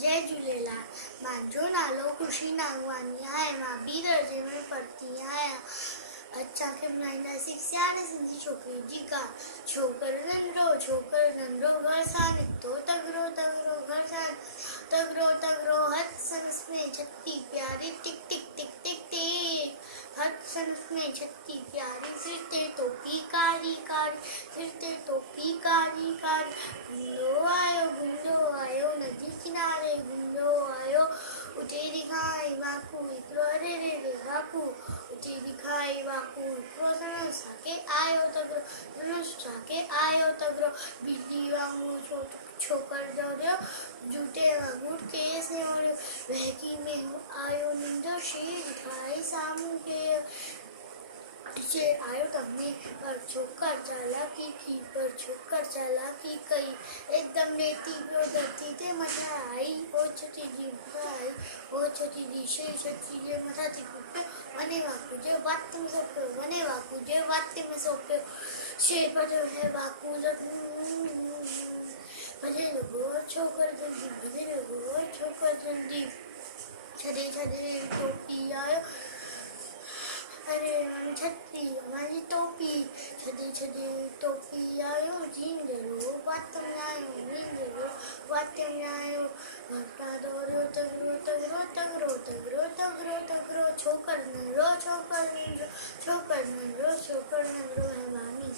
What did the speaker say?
जय झूलेलाल। मुंहिंजो नालो ख़ुशी नागवानी आहे। मां ॿी दर्जे में पढ़ंदी आहियां। असांखे ॿुधाईंदासीं सियाणे सिंधी छोकिरी जी ॻाल्हि। छोकिरो नंढो घर सां निकितो तगड़ो तगड़ो घर सां तगड़ो तगड़ो हथ संस में छती प्यारी टिक टिक टिक टिक टिक। हथ संस में छती प्यारी सिर ते टोपी कारी कारी सिर ते टोपी कारी कारी। गुंजो आयो नदी किनारे गुंजो आयो उते दिखाई वाकू हिकिड़ो अरे रे रे वाकू उते दिखाई वाकू हिकिड़ो धनुष के आयो तगड़ो धनुष के आयो तगड़ो। बिजली वांगुरु छोकर दौड़ियो जूते वांगुरु केस ओढ़ियो। बहकी में आयो नंढो शेर दिखाई साम्हूं के शेर आयो तमने पर छोकर चालाकी की पर छोकर चालाकी कई एकदम नेती पियो धरती ते मथा आई ओ छती जी मथा आई ओ छती जी शेर छती जे मथा थी पियो वने वाकू जे वात में सोपियो वने वाकू जे वात में सोपियो। शेर पर है वाकू भजे लगो छोकर जल्दी भजे लगो छोकर जल्दी। छदे छदे टोपी आयो अरे छत्री हमारी टोपी छदे छदे टोपी आयो झींगरो बात में आयो झींगरो बात में आयो। घंटा दौड़ो तगड़ो तगड़ो तगड़ो तगड़ो तगड़ो तगड़ो छोकर नंढो छोकर नंढो छोकर नंढो छोकर नंढो है मानी।